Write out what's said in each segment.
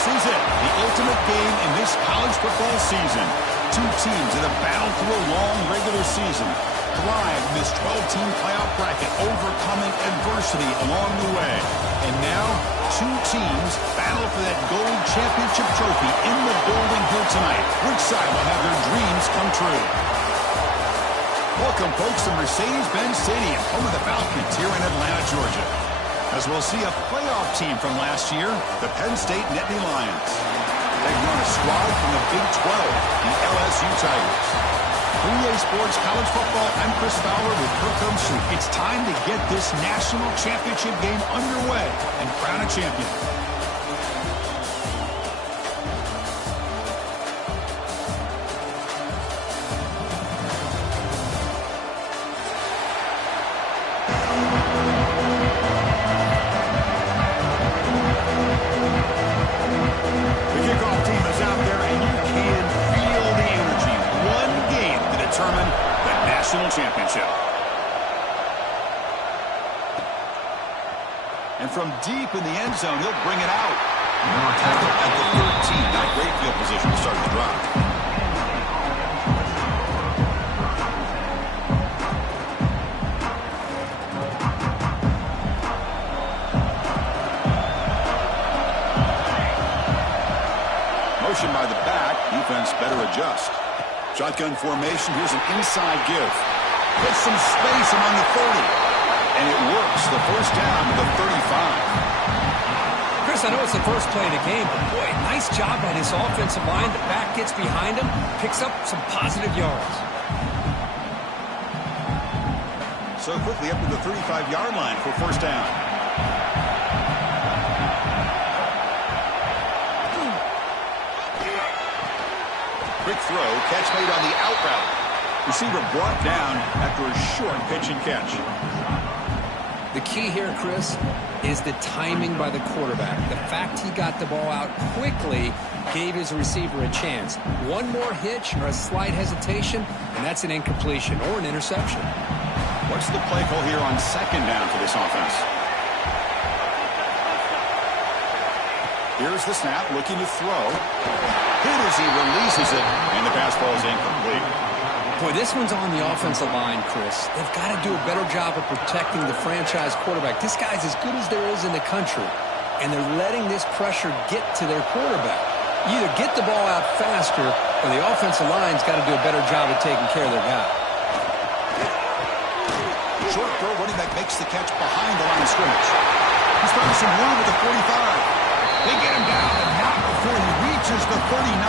This is it, the ultimate game in this college football season. Two teams that have battled through a long regular season, thrived in this 12-team playoff bracket, overcoming adversity along the way. And now, two teams battle for that gold championship trophy in the building here tonight. Which side will have their dreams come true? Welcome, folks, to Mercedes-Benz Stadium, home of the Falcons here in Atlanta, Georgia. As we'll see a playoff team from last year, the Penn State Natty Lions. They've run a squad from the Big 12, the LSU Tigers. For EA Sports College Football, I'm Chris Fowler with Kirk Herbstreit. It's time to get this national championship game underway and crown a champion. Championship. And from deep in the end zone, he'll bring it out. At the 13, not great field position to start the drive. Motion by the back, defense better adjust. Shotgun formation, here's an inside give. Gets some space among the 30. And it works. The first down to the 35. Chris, I know it's the first play of the game, but boy, nice job by this offensive line. The back gets behind him, picks up some positive yards. So quickly up to the 35-yard line for first down. Quick throw, catch made on the out route. Receiver brought down after a short pitch and catch. The key here, Chris, is the timing by the quarterback. The fact he got the ball out quickly gave his receiver a chance. One more hitch or a slight hesitation, and that's an incompletion or an interception. What's the play call here on second down for this offense? Here's the snap, looking to throw. Hit as he releases it, and the pass ball is incomplete. Boy, this one's on the offensive line, Chris. They've got to do a better job of protecting the franchise quarterback. This guy's as good as there is in the country, and they're letting this pressure get to their quarterback. You either get the ball out faster, or the offensive line's got to do a better job of taking care of their guy. Short throw, running back makes the catch behind the line of scrimmage. He's finding some room at the 45. They get him down, but not before he reaches the 39.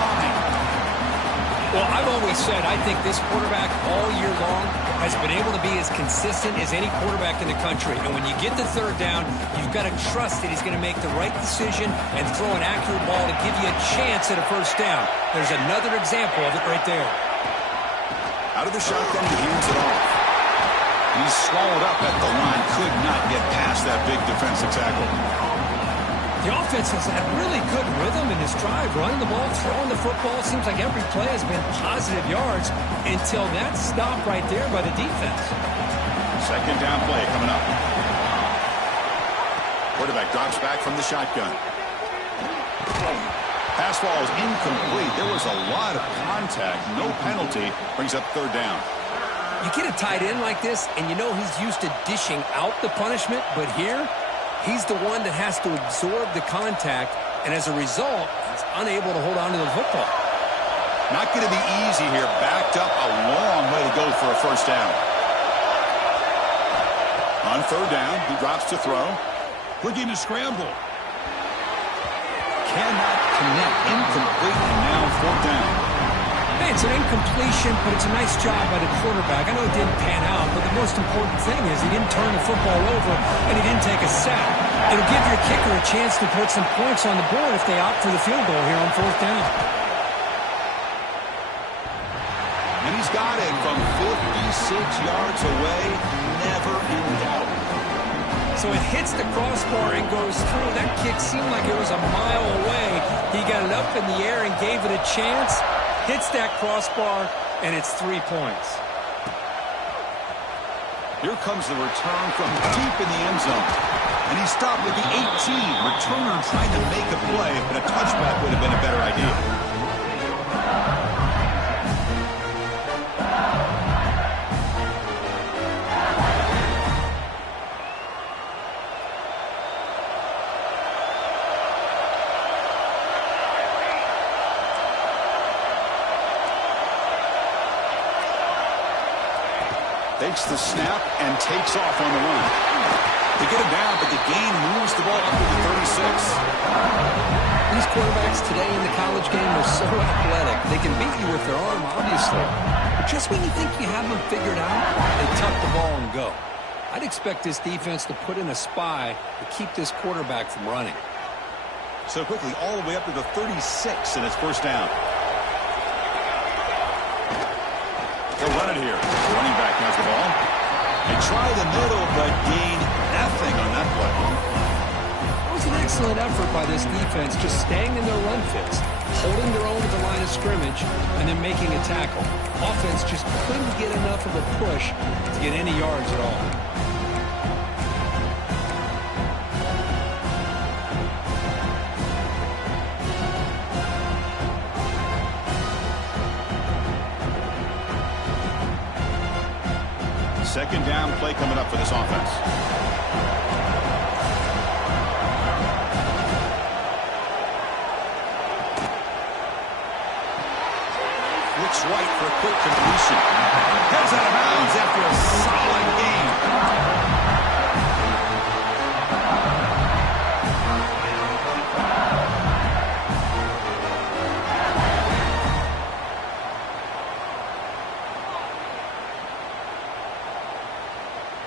Well, I've always said I think this quarterback all year long has been able to be as consistent as any quarterback in the country. And when you get the third down, you've got to trust that he's going to make the right decision and throw an accurate ball to give you a chance at a first down. There's another example of it right there. Out of the shotgun, he hands it off. He's swallowed up at the line. Could not get past that big defensive tackle. The offense has had really good rhythm in this drive, running the ball, throwing the football. Seems like every play has been positive yards until that stop right there by the defense. Second down play coming up. Quarterback drops back from the shotgun. Pass ball is incomplete. There was a lot of contact. No penalty. Brings up third down. You get a tight end like this, and you know he's used to dishing out the punishment, but here, he's the one that has to absorb the contact, and as a result, he's unable to hold on to the football. Not going to be easy here. Backed up a long way to go for a first down. On third down, he drops to throw. Looking to scramble. Cannot connect. Incomplete, and now fourth down. Hey, it's an incompletion, but it's a nice job by the quarterback. I know it didn't pan out, but the most important thing is he didn't turn the football over, and he didn't take a sack. It'll give your kicker a chance to put some points on the board if they opt for the field goal here on fourth down. And he's got it from 56 yards away, never in doubt. So it hits the crossbar and goes through. That kick seemed like it was a mile away. He got it up in the air and gave it a chance. Hits that crossbar, and it's 3 points. Here comes the return from deep in the end zone. And he stopped at the 18. Returner trying to make a play, but a touchback would have been a better idea. Takes the snap and takes off on the run. They get him down, but the gain moves the ball up to the 36. These quarterbacks today in the college game are so athletic. They can beat you with their arm, obviously. But just when you think you have them figured out, they tuck the ball and go. I'd expect this defense to put in a spy to keep this quarterback from running. So quickly, all the way up to the 36, and it's first down. They'll run it here. The running back has the ball. They try the middle, but gain nothing on that play. It was an excellent effort by this defense, just staying in their run fist, holding their own at the line of scrimmage, and then making a tackle. Offense just couldn't get enough of a push to get any yards at all. Second down play coming up for this offense. Looks right for a quick completion. Heads out of bounds after a solid game.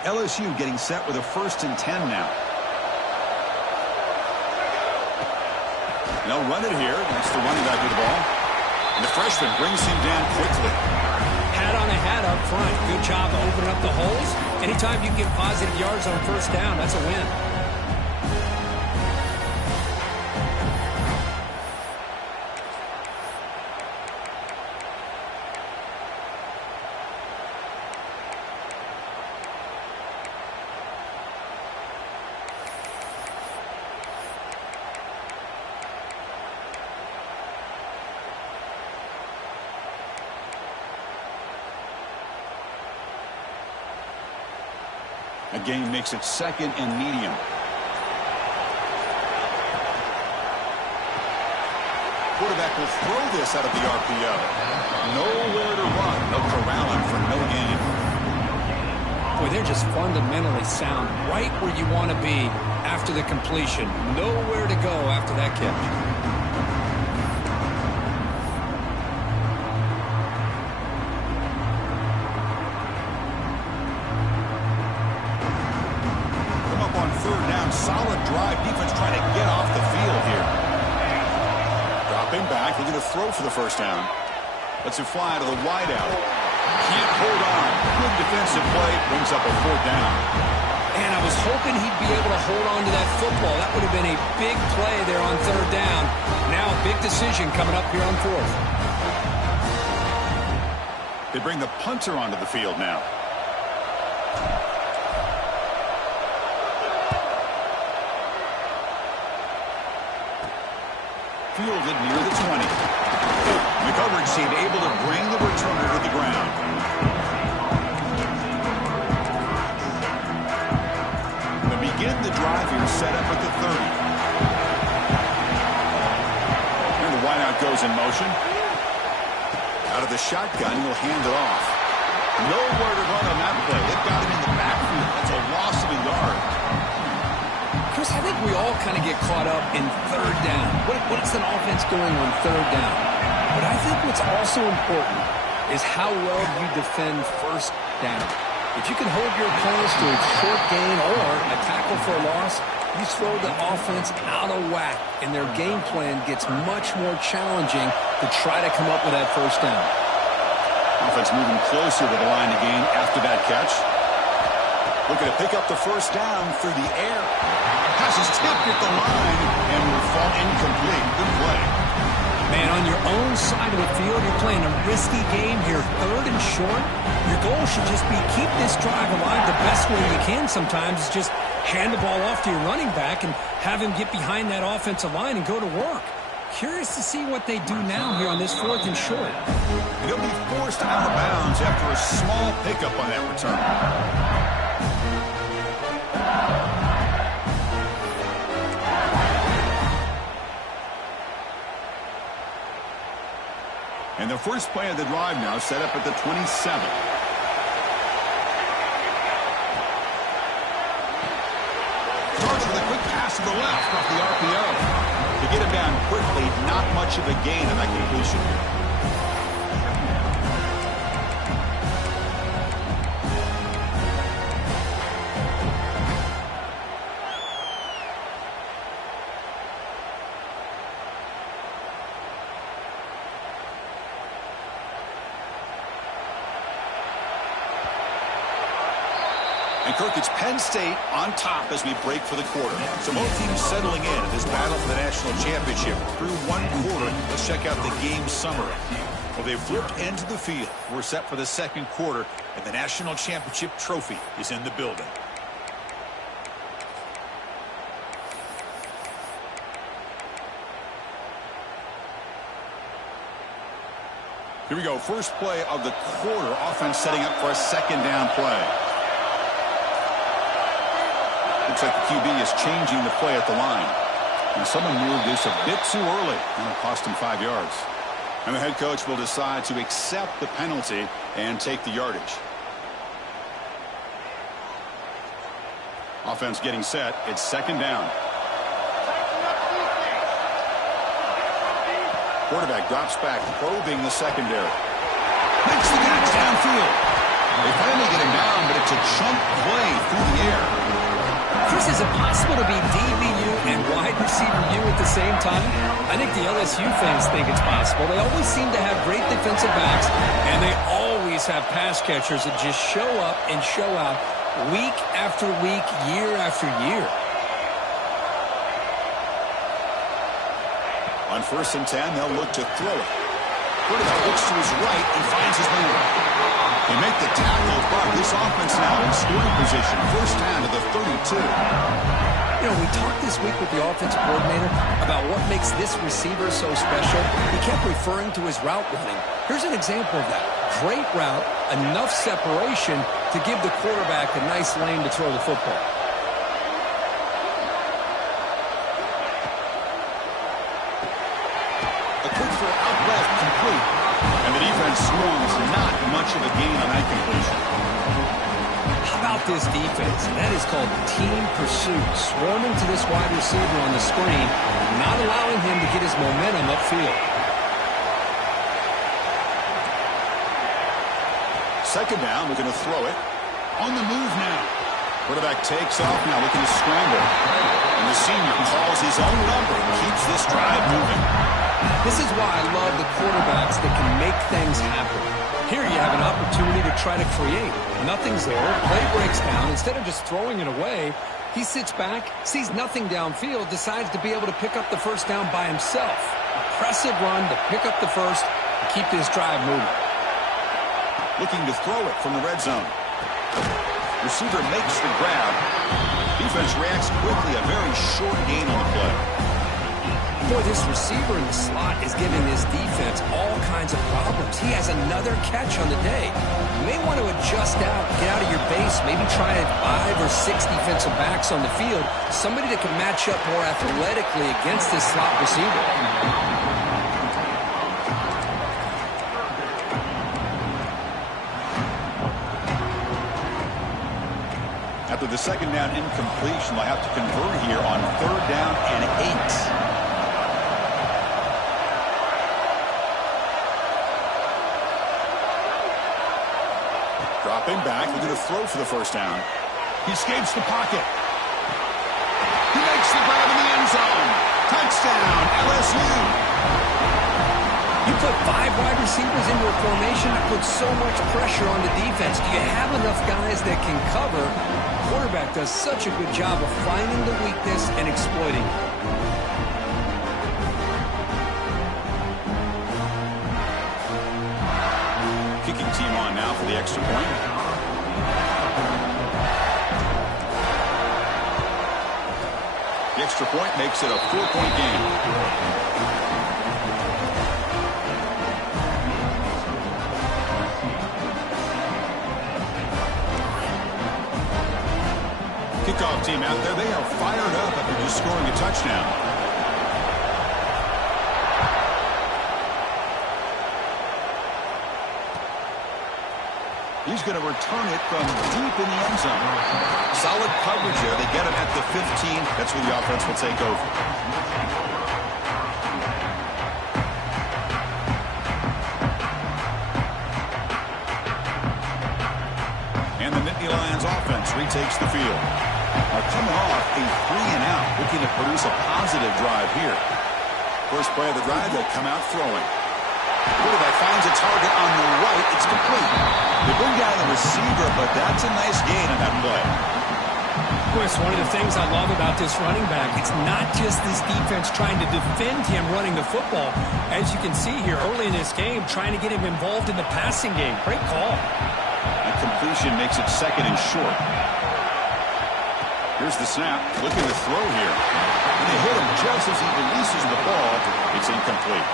LSU getting set with a 1st and 10 now. They'll run it here. That's the running back with the ball. And the freshman brings him down quickly. Hat on a hat up front. Good job of opening up the holes. Anytime you get positive yards on first down, that's a win. A gain makes it 2nd and medium. Quarterback will throw this out of the RPO. Nowhere to run. They'll corral him for no gain. Boy, they're just fundamentally sound right where you want to be after the completion. Nowhere to go after that catch. Solid drive. Defense trying to get off the field here. Dropping back. Looking to throw for the first down. Lets it fly to the wideout. Can't hold on. Good defensive play. Brings up a 4th down. And I was hoping he'd be able to hold on to that football. That would have been a big play there on 3rd down. Now a big decision coming up here on 4th. They bring the punter onto the field now. Fielded near the 20. The coverage team able to bring the returner to the ground. They begin the drive here, set up at the 30. And the wideout goes in motion. Out of the shotgun, he'll hand it off. Nowhere to run on that play. They've got him in the backfield. That's a loss of a yard. Chris, I think we all kind of get caught up in 3rd down. What's an offense doing on 3rd down? But I think what's also important is how well you defend 1st down. If you can hold your opponents to a short gain or a tackle for a loss, you throw the offense out of whack, and their game plan gets much more challenging to try to come up with that 1st down. Offense moving closer to the line of gain after that catch. Looking to pick up the 1st down through the air. Pass is tipped at the line and will fall incomplete. Good play. Man, on your own side of the field, you're playing a risky game here. 3rd and short. Your goal should just be keep this drive alive the best way you can sometimes. Is just hand the ball off to your running back and have him get behind that offensive line and go to work. Curious to see what they do now here on this 4th and short. And he'll be forced out of bounds after a small pickup on that return. And the first play of the drive now set up at the 27. Starts with a quick pass to the left off the RPO. To get him down quickly, not much of a gain on that completion. And Kirk, it's Penn State on top as we break for the quarter. So both teams settling in this battle for the national championship through one quarter. Let's check out the game summary. Well, they've flipped into the field. We're set for the second quarter, and the national championship trophy is in the building. Here we go. First play of the quarter. Offense setting up for a second down play. Looks like the QB is changing the play at the line. And someone moved this a bit too early. And it cost him 5 yards. And the head coach will decide to accept the penalty and take the yardage. Offense getting set. It's second down. Quarterback drops back, probing the secondary. Makes the catch downfield. They finally get him down, but it's a chunk play through the air. Chris, is it possible to be DBU and wide receiver U at the same time? I think the LSU fans think it's possible. They always seem to have great defensive backs, and they always have pass catchers that just show up and show out week after week, year after year. On 1st and 10, they'll look to throw it. Quarterback looks to his right and finds his man. They make the tackle, but this offense now in scoring position. First down to the 32. You know, we talked this week with the offensive coordinator about what makes this receiver so special. He kept referring to his route running. Here's an example of that. Great route, enough separation to give the quarterback a nice lane to throw the football. A quick throw out left, complete. And the defense swarms, not much of a gain on that completion. How about this defense? That is called team pursuit. Swarming to this wide receiver on the screen, not allowing him to get his momentum upfield. Second down, looking to throw it. On the move now. Quarterback takes off now, looking to scramble. And the senior calls his own number and keeps this drive moving. This is why I love the quarterbacks that can make things happen. Here you have an opportunity to try to create. Nothing's there. Play breaks down. Instead of just throwing it away, he sits back, sees nothing downfield, decides to be able to pick up the first down by himself. Impressive run to pick up the first and keep this drive moving. Looking to throw it from the red zone. Receiver makes the grab. Defense reacts quickly. A very short gain on the play. Boy, this receiver in the slot is giving this defense all kinds of problems. He has another catch on the day. You may want to adjust out, get out of your base, maybe try 5 or 6 defensive backs on the field, somebody that can match up more athletically against this slot receiver. After the second down incompletion, they'll have to convert here on 3rd down and 8. Dropping back, looking to throw for the first down. He escapes the pocket. He makes the grab in the end zone. Touchdown, LSU. You put 5 wide receivers into a formation that puts so much pressure on the defense. Do you have enough guys that can cover? The quarterback does such a good job of finding the weakness and exploiting it. Kicking team on now for the extra point. extra point makes it a 4-point game. Kickoff team out there, they are fired up after just scoring a touchdown. He's going to return it from deep in the end zone. Solid coverage there. They get him at the 15. That's where the offense will take over. And the Nittany Lions offense retakes the field. Now coming off a 3-and-out, looking to produce a positive drive here. First play of the drive, they'll come out throwing. Quarterback finds a target on the right. It's complete. They bring down the receiver, but that's a nice gain on that play. Chris, one of the things I love about this running back, it's not just this defense trying to defend him running the football. As you can see here early in this game, trying to get him involved in the passing game. Great call. And completion makes it second and short. Here's the snap. Looking to throw here. And they hit him just as he releases the ball. It's incomplete.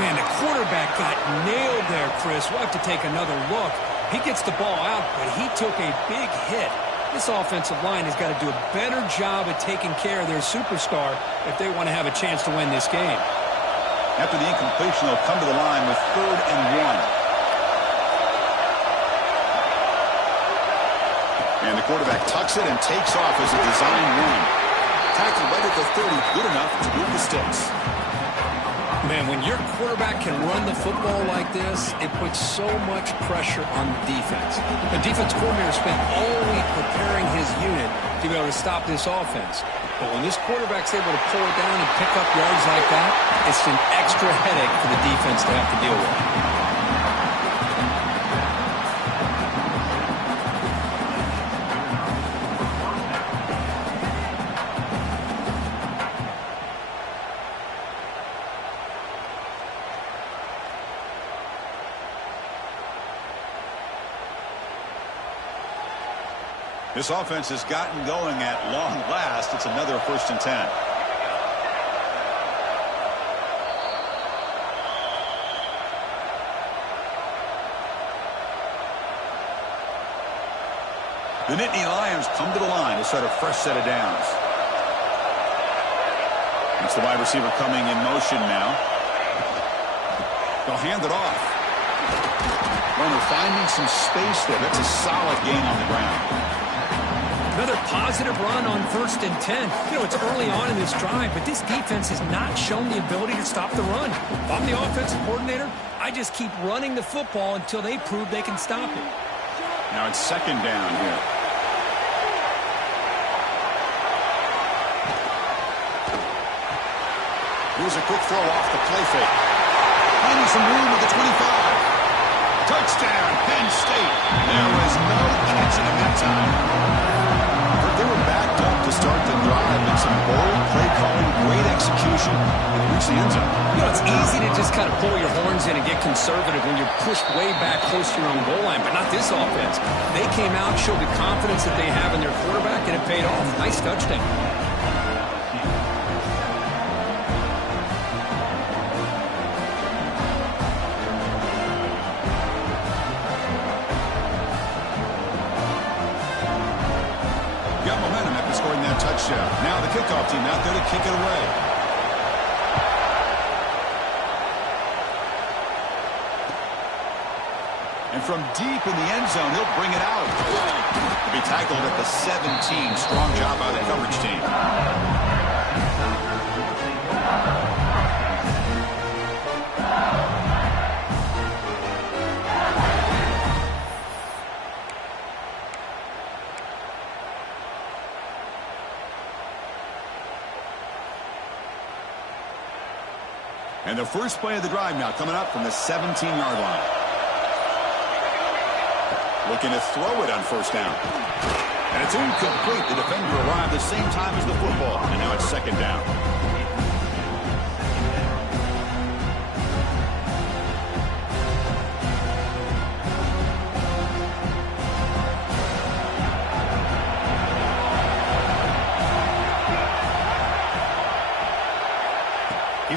Man, the quarterback got nailed there, Chris. We'll have to take another look. He gets the ball out, but he took a big hit. This offensive line has got to do a better job at taking care of their superstar if they want to have a chance to win this game. After the incompletion, they'll come to the line with 3rd and 1. And the quarterback tucks it and takes off as a design run. Tackled right at the 30, good enough to move the sticks. Man, when your quarterback can run the football like this, it puts so much pressure on the defense. The defense coordinator spent all week preparing his unit to be able to stop this offense. But when this quarterback's able to pull it down and pick up yards like that, it's an extra headache for the defense to have to deal with. This offense has gotten going at long last. It's another 1st and 10. The Nittany Lions come to the line to start a fresh set of downs. It's the wide receiver coming in motion now. They'll hand it off. Runner finding some space there. That's a solid gain on the ground. Another positive run on 1st and 10. You know, it's early on in this drive, but this defense has not shown the ability to stop the run. If I'm the offensive coordinator, I just keep running the football until they prove they can stop it. Now it's 2nd down here. Here's a quick throw off the play fake. Finding some room with the 25. Touchdown, Penn State. There was no catching him that time. They were backed up to start the drive, and some bold play calling, great execution, and reach the end zone. You know, it's easy to just kind of pull your horns in and get conservative when you're pushed way back close to your own goal line, but not this offense. They came out, showed the confidence that they have in their quarterback, and it paid off. Nice touchdown. Touchdown. Now the kickoff team out there to kick it away. And from deep in the end zone, he'll bring it out. He'll be tackled at the 17. Strong job by the coverage team. And the first play of the drive now coming up from the 17-yard line. Looking to throw it on 1st down. And it's incomplete. The defender arrived the same time as the football. And now it's 2nd down.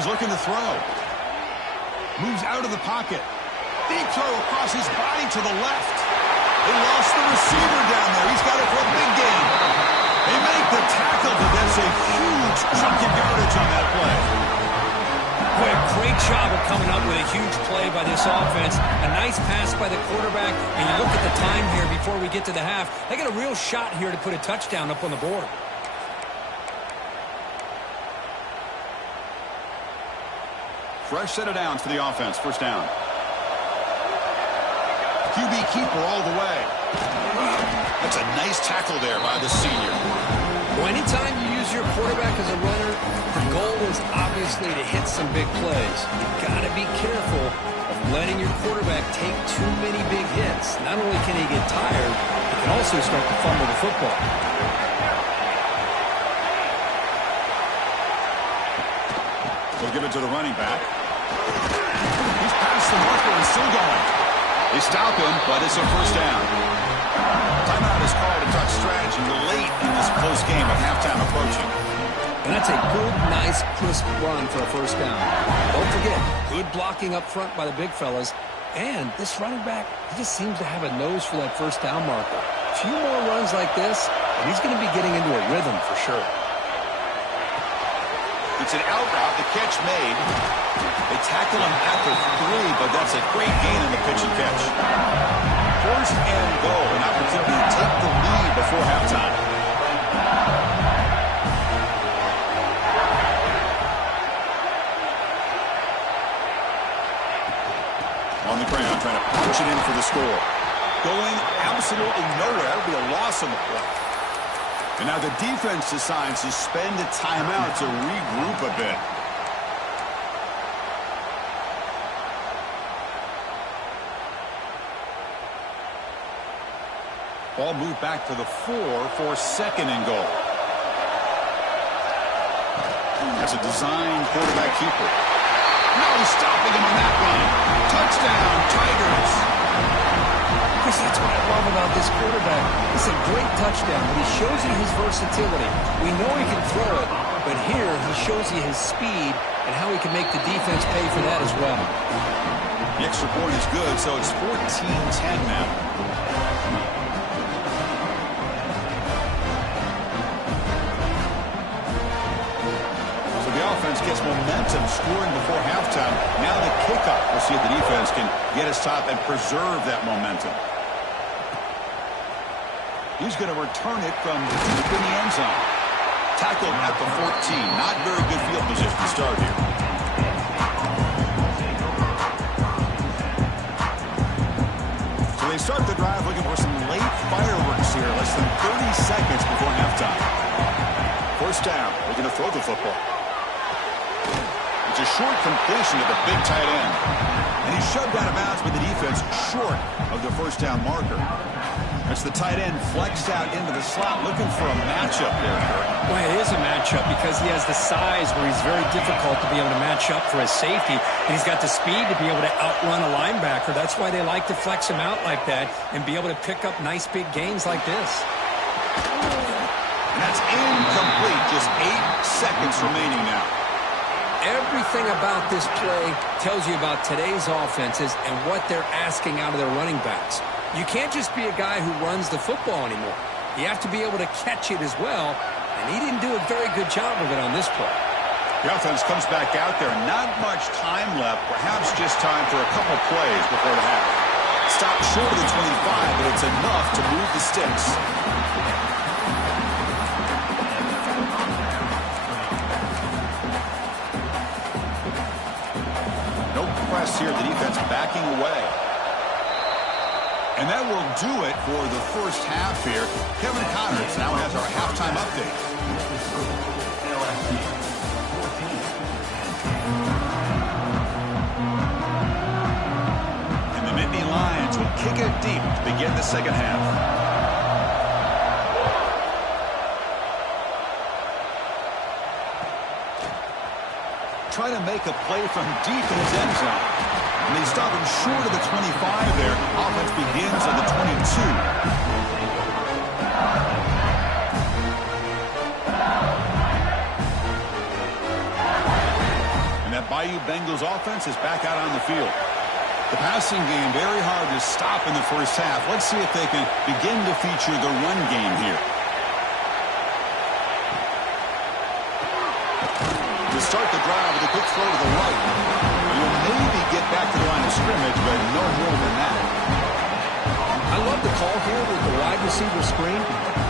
He's looking to throw. Moves out of the pocket. Deep throw across his body to the left. They lost the receiver down there. He's got it for a big gain. They make the tackle, but that's a huge chunk of yardage on that play. Boy, a great job of coming up with a huge play by this offense. A nice pass by the quarterback. And you look at the time here before we get to the half. They got a real shot here to put a touchdown up on the board. Fresh set of downs for the offense. First down. QB keeper all the way. That's a nice tackle there by the senior. Well, anytime you use your quarterback as a runner, the goal is obviously to hit some big plays. You've got to be careful of letting your quarterback take too many big hits. Not only can he get tired, he can also start to fumble the football. They'll give it to the running back. He's past the marker and still going. They stop him, but it's a first down. Timeout is called to talk strategy late in this close game of halftime approaching. And that's a good, nice, crisp run for a first down. Don't forget, good blocking up front by the big fellas. And this running back, he just seems to have a nose for that first down marker. A few more runs like this, and he's going to be getting into a rhythm for sure. It's an out route, the catch made. They tackle him at the 3, but that's a great gain in the pitch and catch. First and goal, an opportunity to take the lead before halftime. On the ground, trying to punch it in for the score. Going absolutely nowhere. That'll be a loss on the play. And now the defense decides to spend a timeout to regroup a bit. Ball moved back to the 4 for second and goal. That's a designed quarterback keeper. No stopping him on that run. Touchdown, Tigers. Chris, that's what I love about this quarterback. It's a great touchdown, but he shows you his versatility. We know he can throw it, but here he shows you his speed and how he can make the defense pay for that as well. The extra point is good, so it's 14-10 now. So the offense gets momentum scoring before halftime. Now the kickoff. We'll see if the defense can get us top and preserve that momentum. He's going to return it from deep in the end zone. Tackled at the 14. Not very good field position to start here. So they start the drive looking for some late fireworks here. Less than 30 seconds before halftime. First down. They're going to throw the football. It's a short completion to the big tight end. And he's shoved out of bounds with the defense short of the first down marker. As the tight end flexed out into the slot, looking for a matchup there, Kirk. Well, it is a matchup because he has the size where he's very difficult to be able to match up for his safety. And he's got the speed to be able to outrun a linebacker. That's why they like to flex him out like that and be able to pick up nice big gains like this. And that's incomplete. Just 8 seconds remaining now. Everything about this play tells you about today's offenses and what they're asking out of their running backs. You can't just be a guy who runs the football anymore. You have to be able to catch it as well, and he didn't do a very good job of it on this play. The offense comes back out there. Not much time left, perhaps just time for a couple plays before the half. Stopped short of the 25, but it's enough to move the sticks. No press here. The defense backing away. And that will do it for the first half here. Kevin Connors now has our halftime update. And the Nittany Lions will kick it deep to begin the second half. Try to make a play from deep in his end zone. And they stop him short of the 25 there. Offense begins at the 22. And that that Bayou Bengals offense is back out on the field. The passing game very hard to stop in the first half. Let's see if they can begin to feature the run game here. To start the drive with a quick throw to the right. You'll maybe get back to the line of scrimmage, but no more than that. I love the call here with the wide receiver screen.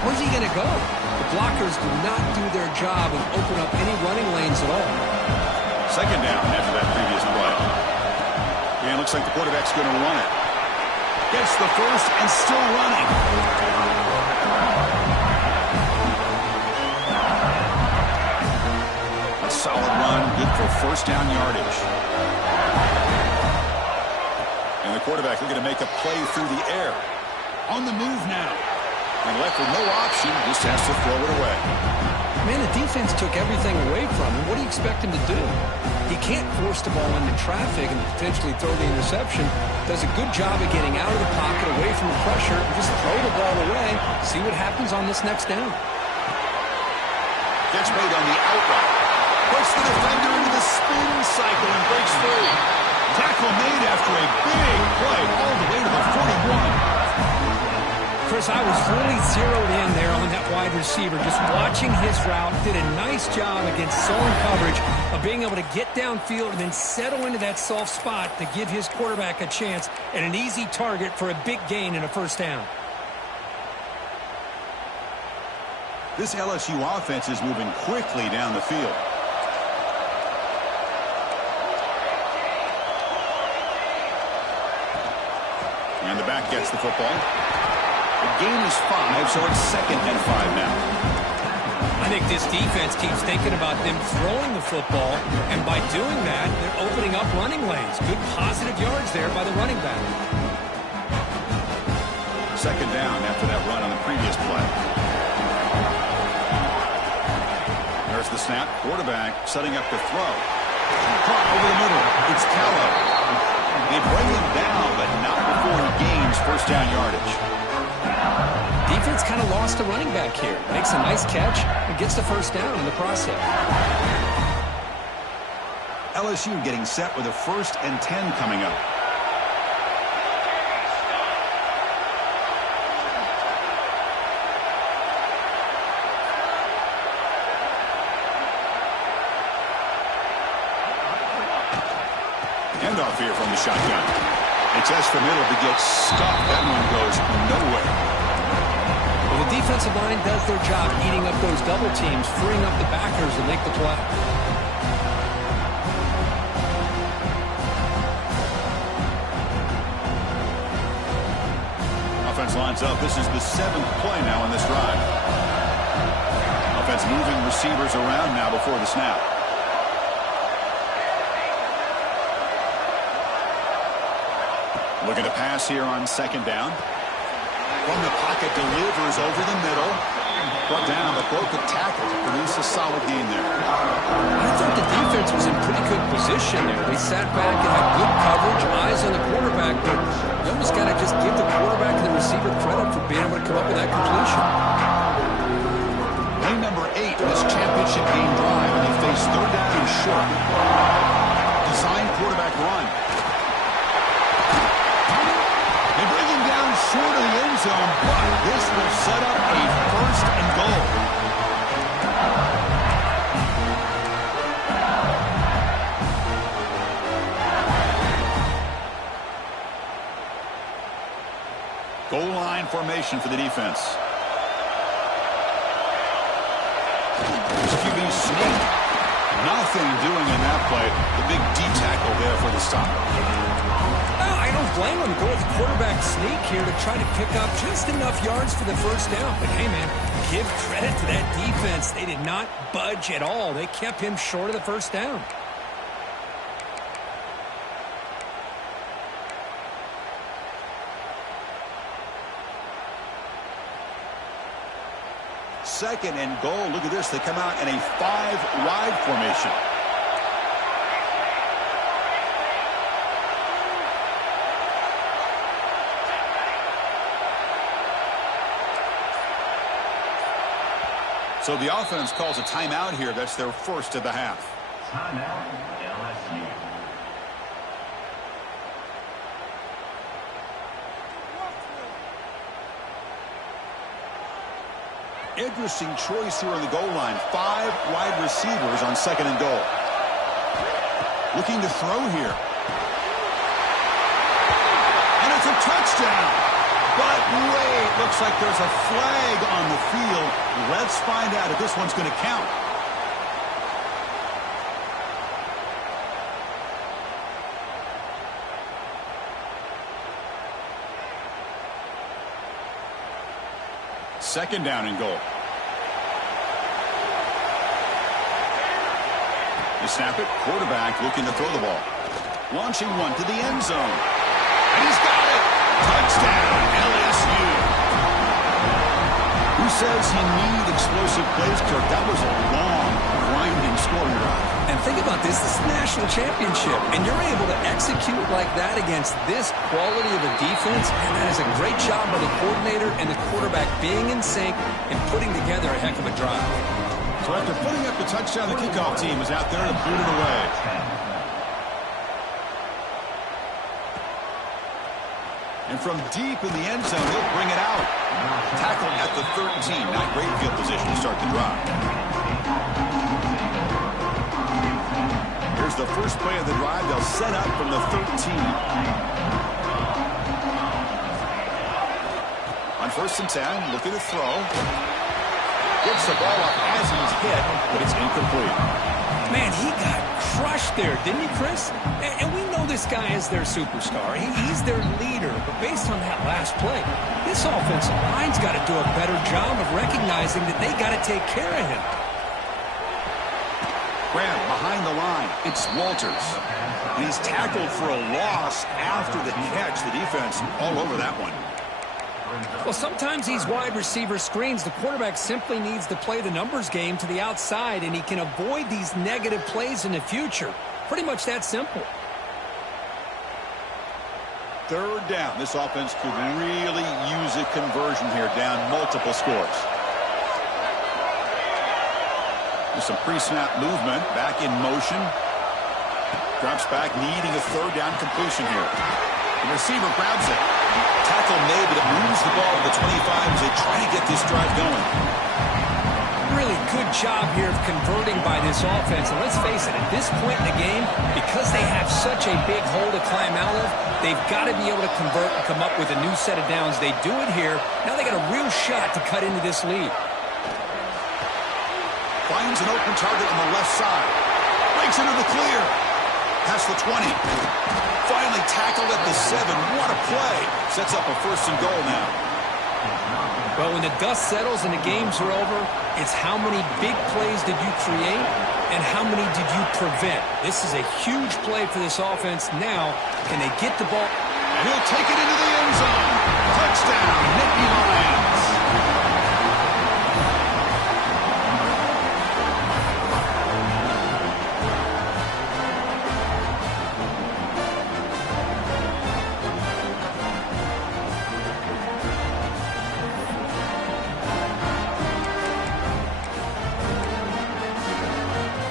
Where's he going to go? The blockers do not do their job and open up any running lanes at all. Second down after that previous play. And it looks like the quarterback's going to run it. Gets the first and still running. A solid run, good for first down yardage. And the quarterback looking to make a play through the air. On the move now. And left with no option, just has to throw it away. Man, the defense took everything away from him. What do you expect him to do? He can't force the ball into traffic and potentially throw the interception. Does a good job of getting out of the pocket, away from the pressure, and just throw the ball away. See what happens on this next down. Gets made on the outright. Puts the defender into the spin cycle and breaks free. Tackle made after a big play all the way to the 41. Chris, I was really zeroed in there on that wide receiver, just watching his route. Did a nice job against zone coverage of being able to get downfield and then settle into that soft spot to give his quarterback a chance and an easy target for a big gain in a first down. This LSU offense is moving quickly down the field. And the back gets the football. The gain is 5, so it's second and 5 now. I think this defense keeps thinking about them throwing the football, and by doing that, they're opening up running lanes. Good positive yards there by the running back. Second down after that run on the previous play. There's the snap. Quarterback setting up to throw. Caught over the middle. It's Callow. They bring him down, but not before he gains first down yardage. Defense kind of lost the running back here. Makes a nice catch and gets the first down in the process. LSU getting set with a 1st and 10 coming up. Handoff here from the shotgun. They test the middle to get stuck. That one goes nowhere. Well, the defensive line does their job eating up those double teams, freeing up the backers to make the play. Offense lines up. This is the 7th play now on this drive. Offense moving receivers around now before the snap. Looking to pass here on second down. From the pocket, delivers over the middle. Brought down, but broke a tackle to produce a solid gain there. I thought the defense was in pretty good position there. They sat back and had good coverage, eyes on the quarterback, but you almost got to just give the quarterback and the receiver credit for being able to come up with that completion. Play number 8 in this championship game drive, and they face third down and short. Design quarterback run. Short of the end zone, but this will set up a 1st and goal. Goal line formation for the defense. QB sneak. Nothing doing in that play. The big D tackle there for the stop. I don't blame him. Go with the quarterback sneak here to try to pick up just enough yards for the first down. But hey, man, give credit to that defense. They did not budge at all. They kept him short of the first down. Second and goal. Look at this. They come out in a 5-wide formation. So the offense calls a timeout here. That's their first of the half. Timeout, LSU. Interesting choice here on the goal line. 5 wide receivers on 2nd and goal. Looking to throw here. And it's a touchdown. But wait, looks like there's a flag on the field. Let's find out if this one's going to count. Second down and goal. They snap it. Quarterback looking to throw the ball. Launching one to the end zone. And he's got it. Touchdown, LSU. Who says you need explosive plays, Kirk? That was a long, grinding scoring drive. And think about this. This is the national championship. And you're able to execute like that against this quality of a defense. And that is a great job by the coordinator and the quarterback being in sync and putting together a heck of a drive. So after putting up the touchdown, the kickoff team is out there to boot it away. And from deep in the end zone, he'll bring it out. Tackle at the 13. Not great field position to start the drive. Here's the first play of the drive. They'll set up from the 13. On 1st and 10, looking to throw. Gets the ball up as he's hit, but it's incomplete. Man, he got crushed there, didn't he, Chris? And we know this guy is their superstar. He's their leader. But based on that last play, this offensive line's got to do a better job of recognizing that they got to take care of him. Grab behind the line. It's Walters. And he's tackled for a loss after the catch. The defense all over that one. Well, sometimes these wide receiver screens, the quarterback simply needs to play the numbers game to the outside, and he can avoid these negative plays in the future. Pretty much that simple. 3rd down. This offense could really use a conversion here, down multiple scores. There's some pre-snap movement, back in motion. Drops back, needing a 3rd down completion here. The receiver grabs it. Tackle made, but it moves the ball to the 25 as they try to get this drive going. Really good job here of converting by this offense. And let's face it, at this point in the game, because they have such a big hole to climb out of, they've got to be able to convert and come up with a new set of downs. They do it here. Now they got a real shot to cut into this lead. Finds an open target on the left side. Breaks into the clear. Past the 20. Finally tackled at the 7. What a play. Sets up a 1st and goal now. Well, when the dust settles and the games are over, it's how many big plays did you create and how many did you prevent. This is a huge play for this offense. Now, can they get the ball? And he'll take it into the end zone. Touchdown, Nittany Lions.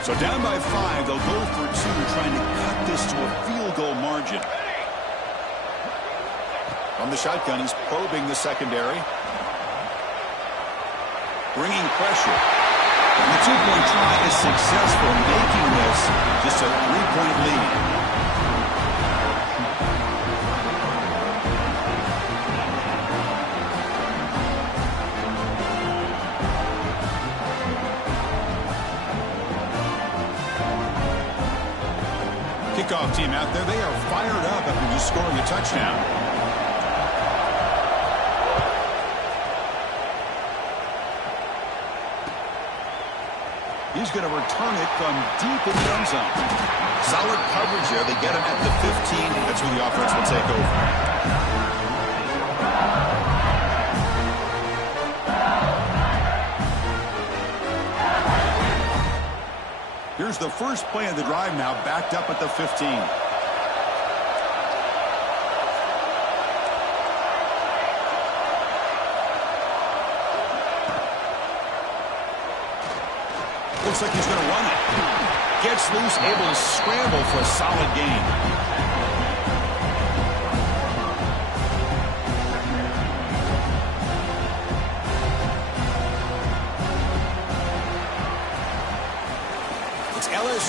So down by 5, they'll go for 2, trying to cut this to a field goal margin. From the shotgun, he's probing the secondary. Bringing pressure. And the 2-point try is successful, making this just a 3-point lead. Kickoff team out there, they are fired up after just scoring a touchdown. He's going to return it from deep in the end zone. Solid coverage there. They get him at the 15. That's where the offense will take over. Here's the first play of the drive now, backed up at the 15. Looks like he's going to run it. Gets loose, able to scramble for a solid gain.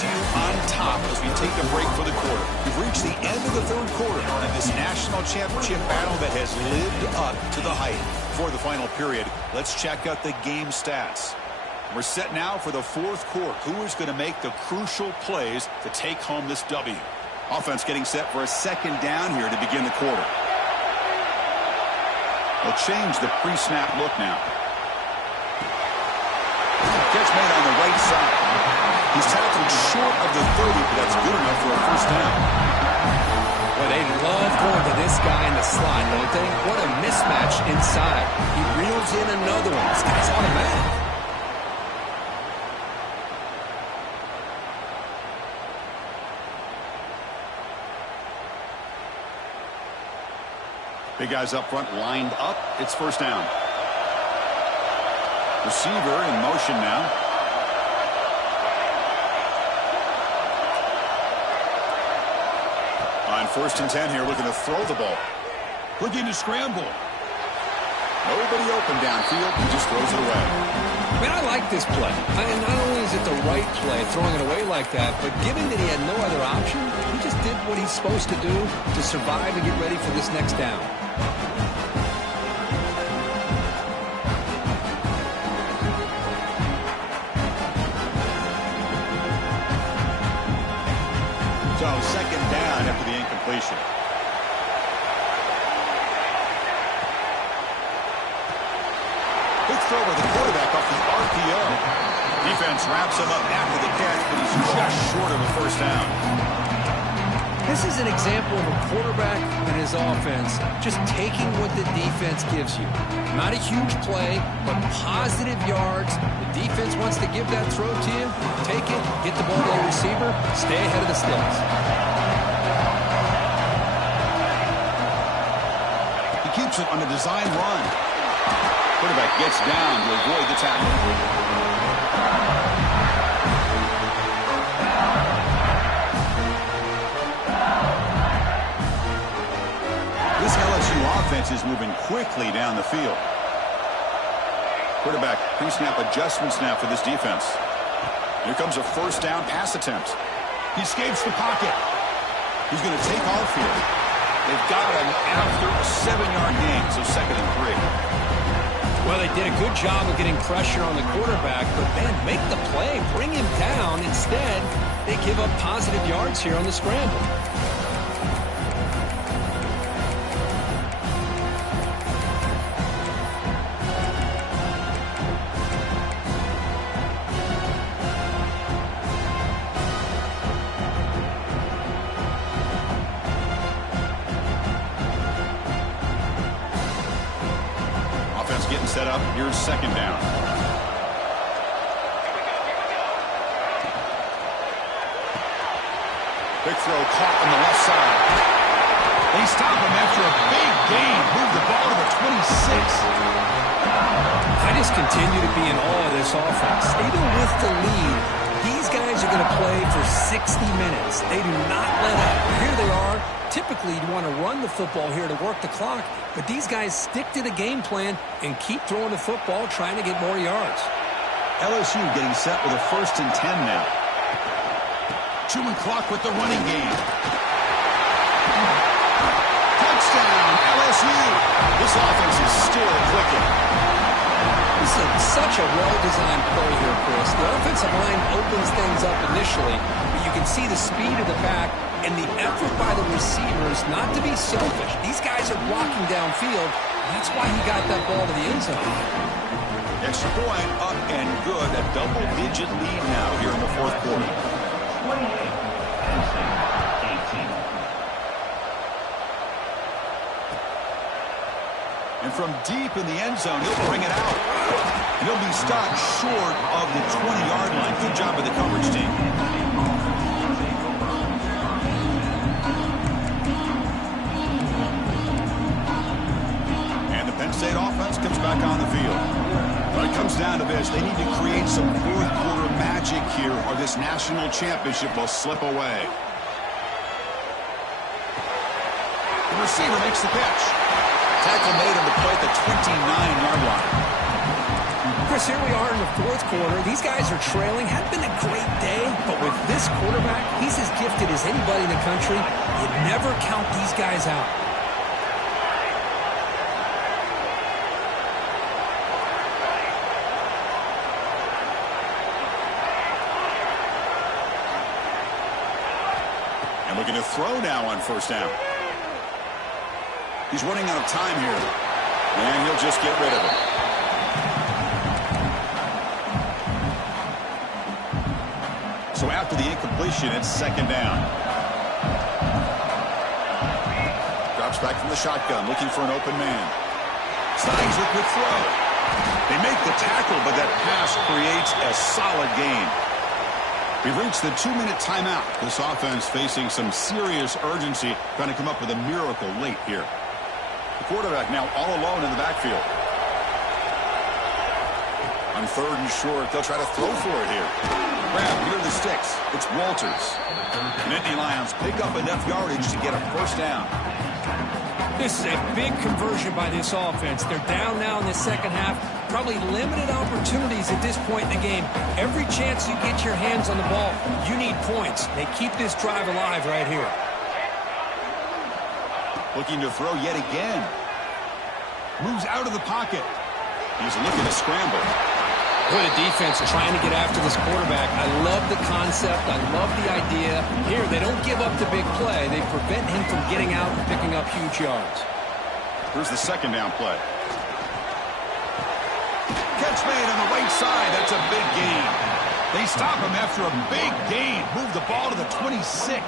you on top as we take a break for the quarter. We've reached the end of the third quarter in this national championship battle that has lived up to the hype. For the final period, let's check out the game stats. We're set now for the fourth quarter. Who is going to make the crucial plays to take home this W? Offense getting set for a second down here to begin the quarter. They'll change the pre-snap look now. Catch made on the right side. He's tackled short of the 30, but that's good enough for a first down. Well, they love going to this guy in the slot, don't they? What a mismatch inside. He reels in another one. This guy's automatic. Big guys up front lined up. It's first down. Receiver in motion now. On 1st and 10 here, looking to throw the ball. Looking to scramble. Nobody open downfield. He just throws it away. Man, I like this play. And not only is it the right play, throwing it away like that, but given that he had no other option, he just did what he's supposed to do to survive and get ready for this next down. So second down after the incompletion. Big throw with the quarterback off the RPO. Defense wraps him up after the catch, but he's just short of a first down. This is an example of a quarterback and his offense just taking what the defense gives you. Not a huge play, but positive yards. The defense wants to give that throw to you. Take it, get the ball to the receiver, stay ahead of the sticks. He keeps it on a design run. Quarterback gets down to avoid the tackle. This LSU offense is moving quickly down the field. Quarterback pre-snap adjustments now for this defense. Here comes a first down pass attempt. He escapes the pocket. He's going to take off here. They've got him after a 7-yard gain, so 2nd and 3. Well, they did a good job of getting pressure on the quarterback, but then make the play, bring him down. Instead, they give up positive yards here on the scramble. Getting set up. Here's second down. Big throw caught on the left side. They stop him after a big gain. Move the ball to the 26. I just continue to be in awe of this offense. Even with the lead, these guys are going to play for 60 minutes. They do not let up. Here they are. Typically, you want to run the football here to work the clock, but these guys stick to the game plan and keep throwing the football, trying to get more yards. LSU getting set with a 1st and 10 now. Chewing clock with the running game. Touchdown, LSU. This offense is still clicking. This is such a well-designed play here, Chris. The offensive line opens things up initially, but you can see the speed of the back and the effort by the receivers not to be selfish. These guys are blocking downfield. That's why he got that ball to the end zone. Extra point up and good. A double-digit lead now here in the fourth quarter. 28-18. And from deep in the end zone, he'll bring it out. And he'll be stopped short of the 20-yard line. Good job by the coverage team. And the Penn State offense comes back on the field. But it comes down to this. They need to create some fourth quarter magic here, or this national championship will slip away. The receiver makes the catch. Tackle made on the play at the 29-yard line. Chris, here we are in the fourth quarter. These guys are trailing. Hadn't been a great day, but with this quarterback, he's as gifted as anybody in the country. You never count these guys out. And looking to throw now on first down. He's running out of time here. And he'll just get rid of it. So after the incompletion, it's second down. Drops back from the shotgun, looking for an open man. Signs a quick throw. They make the tackle, but that pass creates a solid gain. We've reached the 2-minute timeout. This offense facing some serious urgency, trying to come up with a miracle late here. The quarterback now all alone in the backfield. On third and short, they'll try to throw for it here. Grab near the sticks. It's Walters. Nittany Lions pick up enough yardage to get a first down. This is a big conversion by this offense. They're down now in the second half. Probably limited opportunities at this point in the game. Every chance you get your hands on the ball, you need points. They keep this drive alive right here. Looking to throw yet again. Moves out of the pocket. He's looking to scramble. Boy, the defense trying to get after this quarterback. I love the concept. I love the idea. Here, they don't give up the big play. They prevent him from getting out and picking up huge yards. Here's the second down play. Catch made on the right side. That's a big gain. They stop him after a big gain. Move the ball to the 26.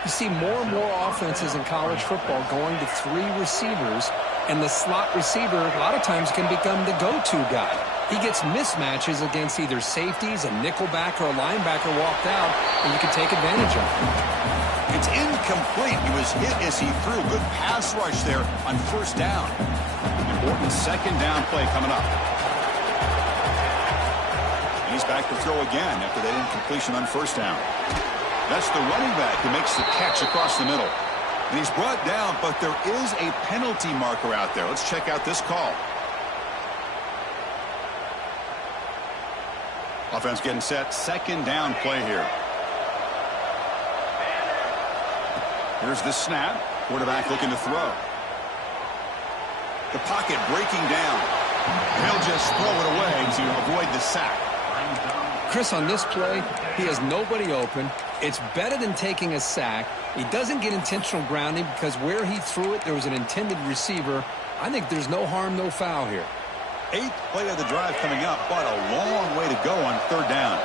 You see more and more offenses in college football going to 3 receivers, and the slot receiver a lot of times can become the go-to guy. He gets mismatches against either safeties, a nickelback, or a linebacker walked out, and you can take advantage of it. It's incomplete. He was hit as he threw. Good pass rush there on first down. Important second down play coming up. He's back to throw again after that incompletion on first down. That's the running back who makes the catch across the middle. And he's brought down, but there is a penalty marker out there. Let's check out this call. Offense getting set. Second down play here. Here's the snap. Quarterback looking to throw. The pocket breaking down. He'll just throw it away to avoid the sack. Chris, on this play, he has nobody open. It's better than taking a sack. He doesn't get intentional grounding because where he threw it, there was an intended receiver. I think there's no harm, no foul here. 8th play of the drive coming up, but a long way to go on third down.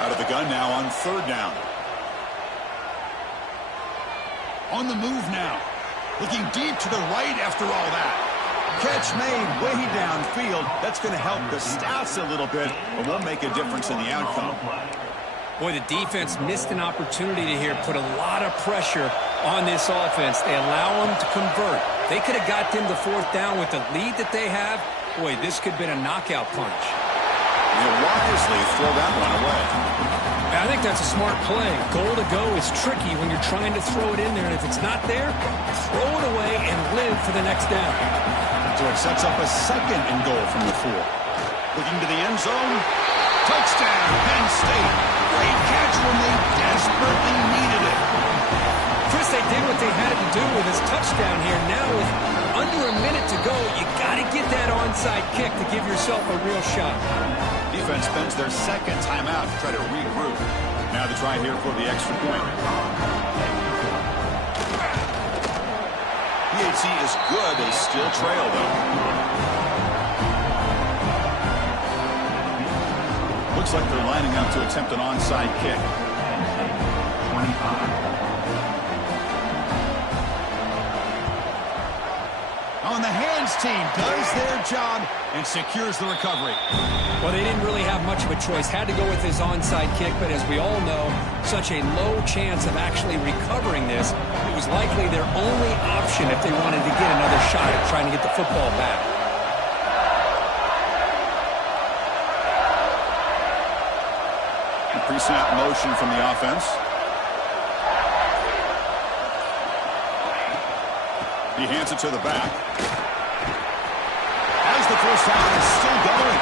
Out of the gun now on third down. On the move now. Looking deep to the right after all that. Catch made way downfield. That's going to help the stats a little bit, but won't make a difference in the outcome. Boy, the defense missed an opportunity to here put a lot of pressure on this offense. They allow them to convert. They could have got them to fourth down with the lead that they have. Boy, this could have been a knockout punch. They'll wisely throw that one away. I think that's a smart play. Goal to go is tricky when you're trying to throw it in there, and if it's not there, throw it away and live for the next down. So it sets up a second and goal from the 4. Looking to the end zone. Touchdown, Penn State. Great catch when they desperately needed it. Chris, they did what they had to do with his touchdown here. Now with under a minute to go, you got to get that onside kick to give yourself a real shot. Defense spends their second timeout to try to regroup. Now they try here for the extra point. PHC is good. They still trail, though. Looks like they're lining up to attempt an onside kick. 25. On the hands team does their job and secures the recovery. Well, they didn't really have much of a choice. Had to go with his onside kick, but as we all know, such a low chance of actually recovering this. It was likely their only option if they wanted to get another shot at trying to get the football back. Pre-snap motion from the offense. He hands it to the back. As the first down is still going.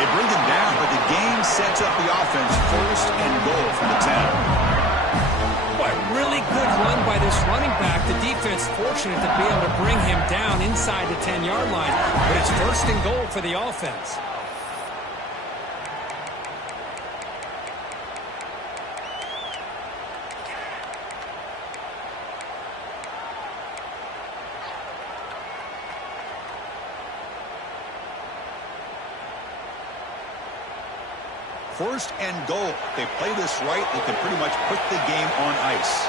They bring him down, but the game sets up the offense first and goal from the 10. Boy, really good run by this running back. The defense fortunate to be able to bring him down inside the 10-yard line, but it's first and goal for the offense. First and goal. They play this right, they can pretty much put the game on ice.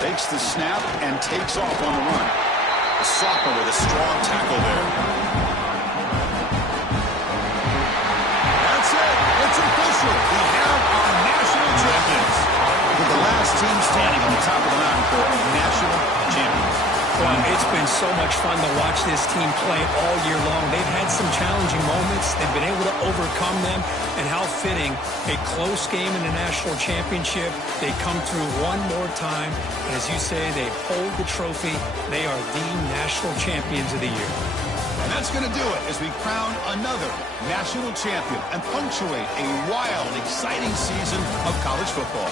Takes the snap and takes off on the run. The sophomore with a strong tackle there. It's official. We have our national champions. With the last team standing on the top of the mountain for national champions. Well, it's been so much fun to watch this team play all year long. They've had some challenging moments. They've been able to overcome them. And how fitting, a close game in the national championship. They come through one more time. And as you say, they hold the trophy. They are the national champions of the year. And that's going to do it as we crown another national champion and punctuate a wild, exciting season of college football.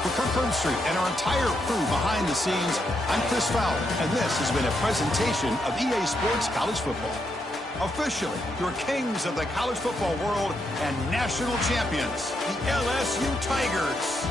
For Kirk Herbstreit and our entire crew behind the scenes, I'm Chris Fowler, and this has been a presentation of EA Sports College Football. Officially, your kings of the college football world and national champions, the LSU Tigers.